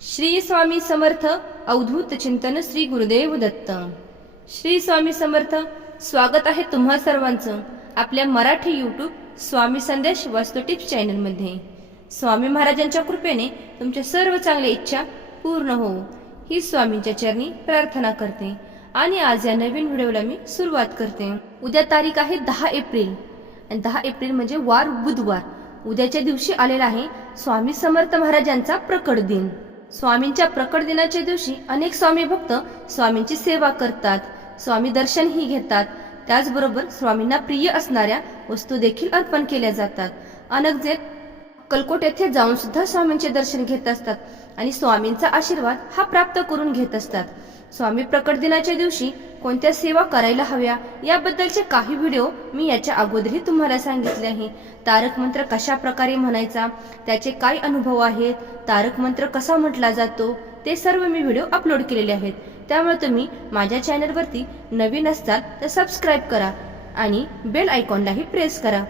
श्री स्वामी समर्थ अवधूत चिंतन श्री गुरुदेव दत्त. श्री स्वामी समर्थ स्वागत आहे तुम्हा सर्वांचं आपल्या मराठी यूट्यूब स्वामी संदेश वास्तू टिप्स चॅनलमध्ये स्वामी महाराजांच्या कृपेने तुमच्या सर्व चांगल्या इच्छा पूर्ण हो ही स्वामींच्या चरणी प्रार्थना करते आणि आज या नवीन व्हिडिओला मी सुरुवात करते. उद्या तारीख आहे दहा एप्रिल. आणि दहा एप्रिल म्हणजे वार बुधवार. उद्याच्या दिवशी आलेला आहे स्वामी समर्थ महाराजांचा प्रकट दिन. स्वामींच्या प्रकट दिनाच्या दिवशी अनेक स्वामी भक्त स्वामींची सेवा करतात. स्वामी दर्शनही घेतात. त्याचबरोबर स्वामींना प्रिय असणाऱ्या वस्तू देखील अर्पण केल्या जातात. अनेक जे कलकोट येथे जाऊन सुद्धा स्वामींचे दर्शन घेत असतात आणि स्वामींचा आशीर्वाद हा प्राप्त करून घेत असतात. स्वामी प्रकट दिनाच्या दिवशी कोणत्या सेवा करायला हव्या याबद्दलचे काही व्हिडिओ मी याच्या अगोदरही तुम्हाला सांगितले आहे. तारक मंत्र कशा प्रकारे म्हणायचा त्याचे काय अनुभव आहेत तारक मंत्र कसा म्हटला जातो ते सर्व मी व्हिडिओ अपलोड केलेले आहेत. त्यामुळे तुम्ही माझ्या चॅनलवरती नवीन असताल तर सबस्क्राईब करा आणि बेल आयकॉनलाही प्रेस करा.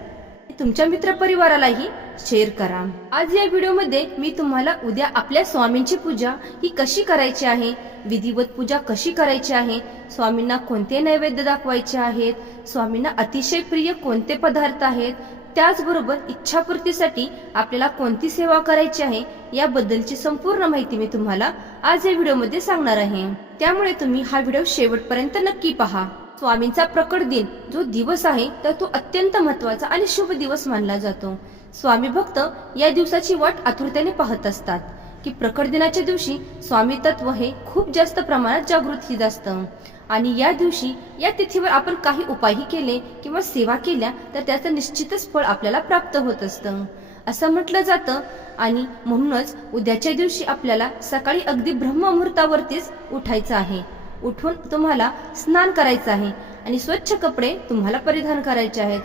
तुमच्या मित्रपरिवारालाही शेअर करा. आज या व्हिडिओमध्ये मी तुम्हाला उद्या आपल्या स्वामींची पूजा ही कशी करायची आहे विधिवत पूजा कशी करायची आहे स्वामींना कोणते नैवेद्य दाखवायचे आहेत स्वामींना अतिशय प्रिय कोणते पदार्थ आहेत त्याचबरोबर इच्छापूर्तीसाठी आपल्याला कोणती सेवा करायची आहे याबद्दलची संपूर्ण माहिती मी तुम्हाला आज या व्हिडिओमध्ये सांगणार आहे. त्यामुळे तुम्ही हा व्हिडिओ शेवटपर्यंत नक्की पहा. स्वामींचा प्रकट दिन जो दिवस आहे तर तो अत्यंत महत्त्वाचा आणि शुभ दिवस मानला जातो. स्वामी भक्त या दिवसाची वाट आतुरतेने पाहत असतात की प्रकट दिनाच्या दिवशी स्वामी तत्व हे खूप जास्त प्रमाणात जागृत होत असतं. आणि या दिवशी या तिथीवर आपण काही उपायही केले किंवा सेवा केल्या तर त्याचं निश्चितच फळ आपल्याला प्राप्त होत असतं. असं म्हटलं जातं. आणि म्हणूनच उद्याच्या दिवशी आपल्याला सकाळी अगदी ब्रह्ममुहूर्तावरतीच उठायचं आहे. उठून तुम्हाला स्नान करायचं आहे आणि स्वच्छ कपडे तुम्हाला परिधान करायचे आहेत.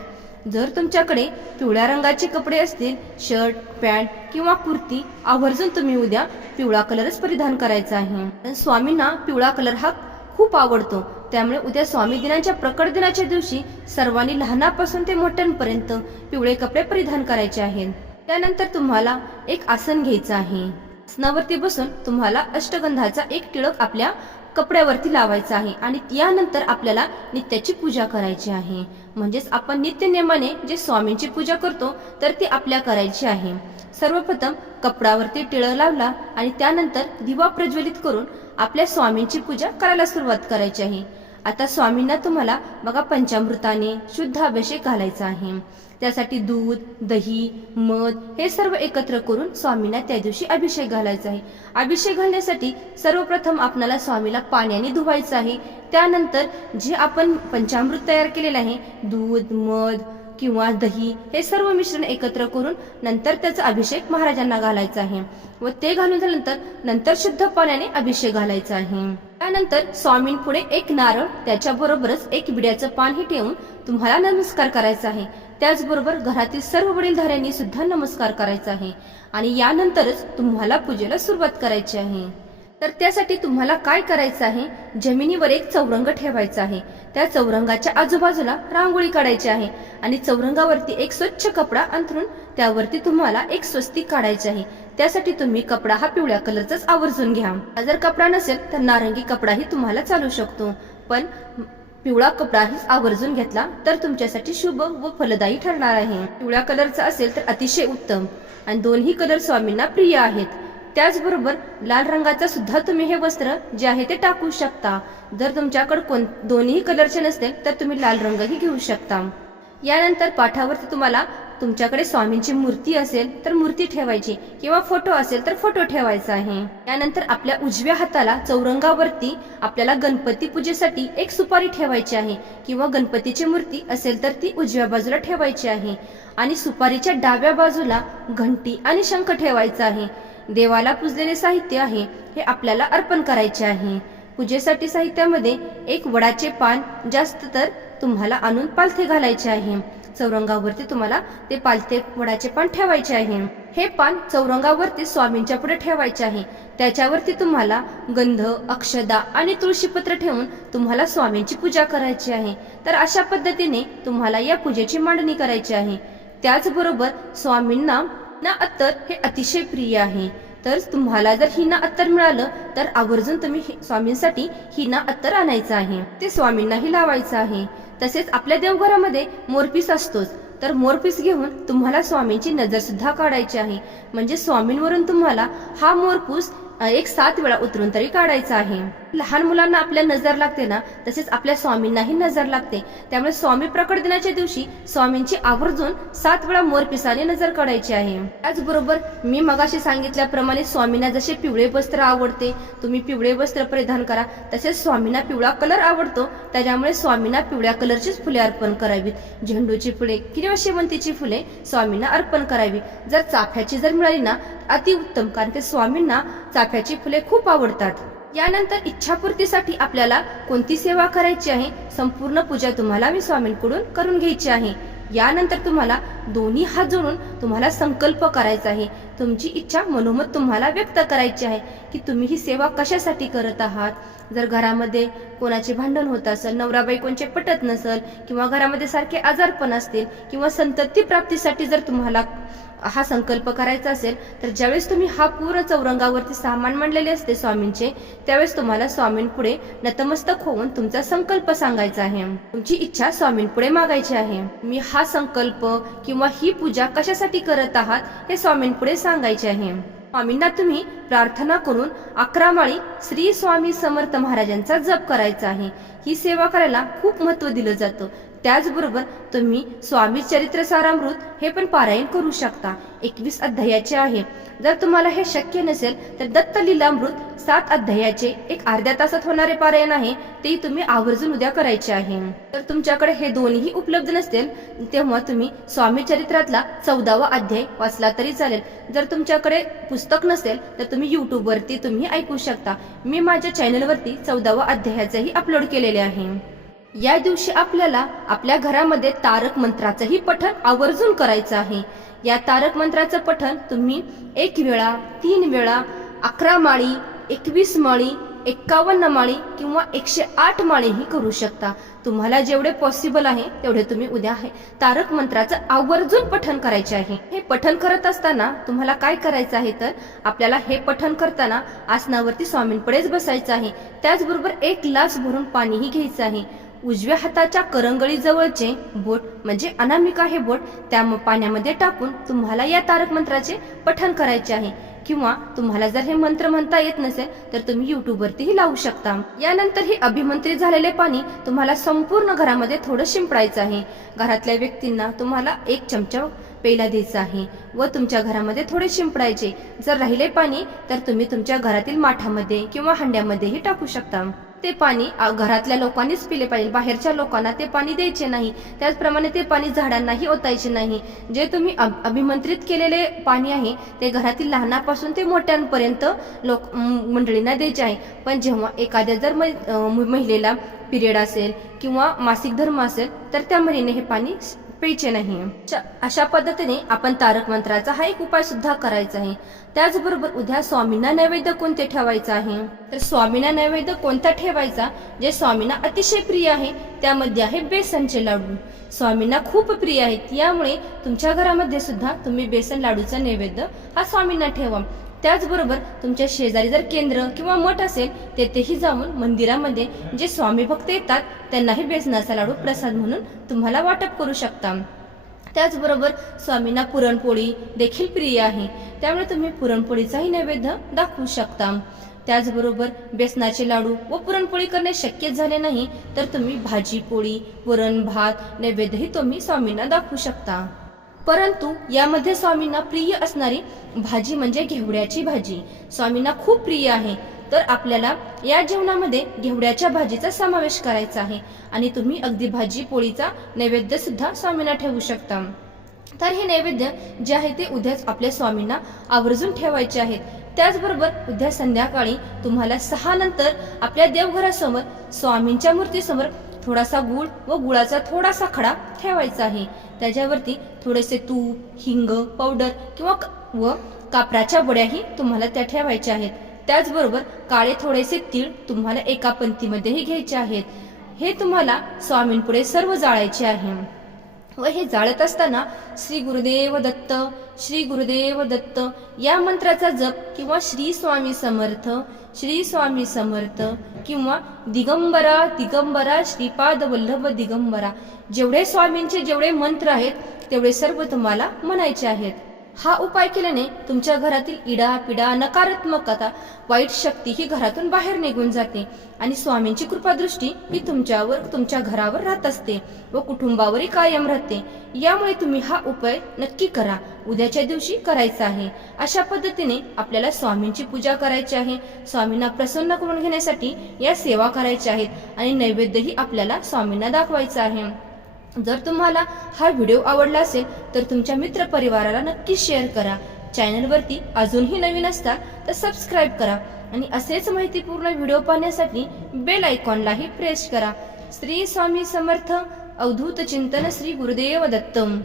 जर तुमच्याकडे पिवळ्या रंगाचे कपडे असतील शर्ट पॅन्ट किंवा कुर्ती आवर्जून तुम्ही उद्या पिवळा कलरच परिधान करायचा आहे. स्वामींना पिवळा कलर हा खूप आवडतो. त्यामुळे उद्या स्वामी दिनाच्या प्रकट दिनाच्या दिवशी सर्वांनी लहानापासून ते मोठ्यांपर्यंत पिवळे कपडे परिधान करायचे आहेत. त्यानंतर तुम्हाला एक आसन घ्यायचं आहे. आसनावरती बसून तुम्हाला अष्टगंधाचा एक टिळक आपल्या कपड्यावरती लावायचा आहे आणि यानंतर आपल्याला नित्याची पूजा करायची आहे. म्हणजेच आपण नित्य नेमाने जे स्वामींची पूजा करतो तर ती आपल्या करायची आहे. सर्वप्रथम कपडावरती टिळक लावला आणि त्यानंतर दिवा प्रज्वलित करून आपल्या स्वामींची पूजा करायला सुरुवात करायची आहे. आता स्वामींना तुम्हाला बघा पंचामृताने शुद्ध अभिषेक घालायचा आहे. त्यासाठी दूध दही मध हे सर्व एकत्र करून स्वामींना त्या दिवशी अभिषेक घालायचा आहे. अभिषेक घालण्यासाठी सर्वप्रथम आपल्याला स्वामीला पाण्याने धुवायचं आहे. त्यानंतर जे आपण पंचामृत तयार केलेलं आहे दूध मध किंवा दही हे सर्व मिश्रण एकत्र करून नंतर त्याचा अभिषेक महाराजांना घालायचा आहे व ते घालून झाल्यानंतर नंतर शुद्ध पाण्याने अभिषेक घालायचा आहे. त्यानंतर स्वामींपुढे एक नारळ त्याच्याबरोबरच एक विड्याचं पानही ठेवून तुम्हाला नमस्कार करायचा आहे. त्याचबरोबर घरातील सर्व वडीलधाऱ्यांनी सुद्धा नमस्कार करायचा आहे आणि यानंतरच तुम्हाला पूजेला सुरुवात करायची आहे. तर त्यासाठी तुम्हाला काय करायचं आहे? जमिनीवर एक चौरंग ठेवायचा आहे. त्या चौरंगाच्या आजूबाजूला रांगोळी काढायची आहे आणि चौरंगावरती एक स्वच्छ कपडा अंथरून त्यावरती तुम्हाला एक स्वस्तिक काढायचे आहे. त्यासाठी तुम्ही कपडा हा पिवळ्या कलरचाच आवर्जून घ्या. जर कपडा नसेल तर नारंगी कपडाही तुम्हाला चालू शकतो. पण पिवळा कपडाही आवर्जून घेतला तर तुमच्यासाठी शुभ व फलदायी ठरणार आहे. पिवळ्या कलरचा असेल तर अतिशय उत्तम. आणि दोन्ही कलर स्वामींना प्रिय आहेत. त्याचबरोबर लाल रंगाचा सुद्धा तुम्ही हे वस्त्र जे आहे ते टाकू शकता. जर तुमच्याकडे कोण दोन्ही कलरचे नसतील तर तुम्ही लाल रंगही घेऊ शकता. यानंतर पाठावरती तुम्हाला तुमच्याकडे स्वामींची मूर्ती असेल तर मूर्ती ठेवायची. किंवा फोटो असेल तर फोटो ठेवायचा आहे. त्यानंतर आपल्या उजव्या हाताला चौरंगावरती आपल्याला गणपती पूजेसाठी एक सुपारी ठेवायची आहे. किंवा गणपतीची मूर्ती असेल तर ती उजव्या बाजूला ठेवायची आहे. आणि सुपारीच्या डाव्या बाजूला घंटी आणि शंख ठेवायचा आहे. देवाला पूजलेले साहित्य आहे हे आपल्याला अर्पण करायचे आहे. पूजेसाठी साहित्यामध्ये एक वडाचे पान जास्त तर तुम्हाला आणून पालथे घालायचे आहे. चौरंगावरती तुम्हाला ते पालथे वडाचे पान ठेवायचे आहे. हे पान चौरंगावरती स्वामींच्या पुढे ठेवायचे आहे. त्याच्यावरती तुम्हाला गंध अक्षदा आणि तुळशीपत्र ठेवून तुम्हाला स्वामींची पूजा करायची आहे. तर अशा पद्धतीने तुम्हाला या पूजेची मांडणी करायची आहे. त्याचबरोबर स्वामींना ना अत्तर हे अतिशय प्रिय आहे. तर तुम्हाला जर हिना अत्तर मिळालं तर आवर्जून तुम्ही स्वामींसाठी हिना अत्तर आणायचं आहे. ते स्वामींनाही लावायचं आहे. तसेच आपल्या देवघरामध्ये मोरपीस असतोच. तर मोरपीस घेऊन तुम्हाला स्वामींची नजर सुद्धा काढायची आहे. म्हणजे स्वामींवरून तुम्हाला हा मोरपूस एक सात वेळा उतरून तरी काढायचा आहे. लहान मुलांना आपल्या नजर लागते ना तसेच आपल्या स्वामींनाही नजर लागते. त्यामुळे स्वामी प्रकट दिनाच्या दिवशी स्वामींची आवर्जून सात वेळा मोरपिसाने नजर काढायची आहे. त्याचबरोबर मी मगाशी सांगितल्याप्रमाणे स्वामींना जसे पिवळे वस्त्र आवडते तुम्ही पिवळे वस्त्र परिधान करा. तसेच स्वामींना पिवळा कलर आवडतो त्याच्यामुळे स्वामींना पिवळ्या कलरचीच फुले अर्पण करावीत. झेंडूची फुले किंवा शेवंतीची फुले स्वामींना अर्पण करावी. जर चाफ्याची जर मिळाली ना अतिउत्तम कारण ते स्वामींना चाफ्याची फुले खूप आवडतात. यानंतर इच्छापूर्तीसाठी आपल्याला कोणती सेवा करायची आहे संपूर्ण पूजा तुम्हाला मी स्वामींकडून करून घ्यायची आहे. यानंतर तुम्हाला दोन्ही हात जोडून तुम्हाला संकल्प करायचा आहे. तुमची इच्छा मनोमत तुम्हाला व्यक्त करायची आहे की तुम्ही ही सेवा कशासाठी करत आहात? जर घरामध्ये कोणाचे भांडण होत असेल नवरा बायकोंचे पटत नसेल किंवा घरामध्ये सारखे आजारपण असतील किंवा संतती प्राप्तीसाठी जर तुम्हाला हा संकल्प करायचा असेल तर ज्यावेळेस तुम्ही हा पूर्ण चौरंगावरती सामान मांडलेले असते स्वामींचे त्यावेळेस तुम्हाला स्वामींपुढे नतमस्तक होऊन तुमचा संकल्प सांगायचा आहे. तुमची इच्छा स्वामींपुढे मागायची आहे. मी हा संकल्प किंवा ही पूजा कशासाठी करत आहात हे स्वामींपुढे सांगायचे आहे. स्वामींना तुम्ही प्रार्थना करून अकरा माळी श्री स्वामी समर्थ महाराजांचा जप करायचा आहे. ही सेवा करायला खूप महत्त्व दिलं जातं. त्याचबरोबर तुम्ही स्वामी चरित्र सारामृत हे पण पारायण करू शकता. एकवीस अध्यायाचे आहे. जर तुम्हाला हे शक्य नसेल तर दत्त लीलामृत सात अध्यायाचे एक अर्ध्या तासात होणारे पारायण आहे. ते तुम्ही आवर्जून उद्या करायचे आहे. तर तुमच्याकडे हे दोन्ही उपलब्ध नसतील तेव्हा तुम्ही स्वामी चरित्रातला चौदावा अध्याय वाचला तरी चालेल. जर तुमच्याकडे पुस्तक नसेल तर तुम्ही यूट्यूबवरती तुम्ही ऐकू शकता. मी माझ्या चॅनलवरती चौदावा अध्यायाचंही अपलोड केलेले आहे. या दिवशी आपल्याला आपल्या घरामध्ये तारक मंत्राचंही पठण आवर्जून करायचं आहे. या तारक मंत्राचं पठण तुम्ही एक वेळा तीन वेळा अकरा माळी एकवीस माळी एक्कावन्न माळी किंवा एकशे आठ माळीही करू शकता. तुम्हाला जेवढे पॉसिबल आहे तेवढे तुम्ही उद्या आहे तारक मंत्राचं आवर्जून पठण करायचे आहे. हे पठण करत असताना तुम्हाला काय करायचं आहे तर आपल्याला हे पठण करताना आसनावरती स्वामींकडेच बसायचं आहे. त्याचबरोबर एक ग्लास भरून पाणीही घ्यायचं आहे. उजव्या हाताच्या करंगळी जवळचे बोट म्हणजे अनामिका हे बोट त्या पाण्यामध्ये टाकून तुम्हाला या तारक मंत्राचे पठण करायचे आहे. किंवा तुम्हाला जर हे मंत्र म्हणता येत नसेल तर तुम्ही युट्यूब वरतीही लावू शकता. यानंतर हे अभिमंत्रित झालेले पाणी तुम्हाला संपूर्ण घरामध्ये थोडं शिंपडायचं आहे. घरातल्या व्यक्तींना तुम्हाला एक चमचा पेला द्यायचा आहे व तुमच्या घरामध्ये थोडे शिंपडायचे. जर राहिले पाणी तर तुम्ही तुमच्या घरातील माठामध्ये किंवा हंड्यामध्येही टाकू शकता. ते पाणी घरातल्या लोकांनीच पिले पाहिजे. बाहेरच्या लोकांना ते पाणी द्यायचे नाही. त्याचप्रमाणे ते पाणी झाडांनाही ओतायचे नाही. जे तुम्ही अभ- अभिमंत्रित केलेले पाणी आहे ते घरातील लहानापासून ते मोठ्यांपर्यंत लोक मंडळींना द्यायचे आहे. पण जेव्हा एखाद्या जर मै- महिलेला पिरियड असेल किंवा मासिक धर्म असेल तर त्या महिने हे पाणी प्यायचे नाही. अशा- अशा पद्धतीने आपण तारक मंत्राचा हा एक उपाय सुद्धा करायचा आहे. त्याचबरोबर उद्या स्वामींना नैवेद्य कोणते ठेवायचं आहे? तर स्वामींना नैवेद्य कोणता ठेवायचा? जे स्वामींना अतिशय प्रिय आहे त्यामध्ये आहे बेसनचे लाडू. स्वामींना खूप प्रिय आहेत यामुळे तुमच्या घरामध्ये सुद्धा तुम्ही बेसन लाडूचा नैवेद्य हा स्वामींना ठेवा. त्याचबरोबर तुमच्या शेजारी जर केंद्र किंवा मठ असेल तेथेही जाऊन मंदिरामध्ये जे स्वामी भक्त येतात त्यांनाही बेसनाचा लाडू प्रसाद म्हणून तुम्हाला वाटप करू शकता. त्याचबरोबर स्वामींना पुरणपोळी देखील प्रिय आहे. त्यामुळे तुम्ही पुरणपोळीचाही नैवेद्य दाखवू शकता. त्याचबरोबर बेसनाचे लाडू व पुरणपोळी करणे शक्य झाले नाही तर तुम्ही भाजी पोळी वरण भात नैवेद्यही तुम्ही स्वामींना दाखवू शकता. परंतु यामध्ये स्वामींना प्रिय असणारी भाजी म्हणजे घेवड्याची भाजी. स्वामींना खूप प्रिय आहे. तर आपल्याला या जेवणामध्ये घेवड्याच्या भाजीचा समावेश करायचा आहे. आणि तुम्ही अगदी भाजी पोळीचा नैवेद्य सुद्धा स्वामींना ठेवू शकता. तर हे नैवेद्य जे आहे ते उद्याच आपल्या स्वामींना आवर्जून ठेवायचे आहेत. त्याचबरोबर उद्या संध्याकाळी तुम्हाला सहा नंतर आपल्या देवघरासमोर स्वामींच्या मूर्तीसमोर थोडासा गुळ व गुळाचा थोडासा खडा ठेवायचा आहे त्याच्यावरती थोडेसे तूप हिंग पावडर किंवा व कापराच्या बड्याही तुम्हाला त्या ठेवायच्या आहेत. त्याचबरोबर काळे थोडेसे तीळ तुम्हाला एका पंक्तीमध्येही घ्यायचे आहेत. हे तुम्हाला स्वामींपुढे सर्व जाळायचे आहे. व हे जाळत असताना श्री गुरुदेव दत्त श्री गुरुदेव दत्त या मंत्राचा जप किंवा श्री स्वामी समर्थ श्री स्वामी समर्थ किंवा दिगंबरा दिगंबरा श्रीपाद वल्लभ दिगंबरा जेवढे स्वामींचे जेवढे मंत्र आहेत तेवढे सर्व तुम्हाला म्हणायचे आहेत. हा उपाय केल्याने तुमच्या घरातील इडा पिडा नकारात्मकता वाईट शक्ती ही घरातून बाहेर निघून जाते आणि स्वामींची कृपादृष्टी ही तुमच्यावर तुमच्या घरावर राहत असते व कुटुंबावरही कायम राहते. यामुळे तुम्ही हा उपाय नक्की करा. उद्याच्या दिवशी करायचा आहे. अशा पद्धतीने आपल्याला स्वामींची पूजा करायची आहे. स्वामींना प्रसन्न करून घेण्यासाठी या सेवा करायच्या आहेत आणि नैवेद्यही आपल्याला स्वामींना दाखवायचा आहे. जर तुम्हाला हा व्हिडिओ आवडला असेल तर तुमच्या मित्र परिवाराला नक्की शेअर करा. चॅनलवरती अजूनही नवीन असता तर सबस्क्राईब करा. आणि असेच माहितीपूर्ण व्हिडिओ पाहण्यासाठी बेल आयकॉनलाही प्रेस करा. श्री स्वामी समर्थ अवधूत चिंतन श्री गुरुदेव दत्तम.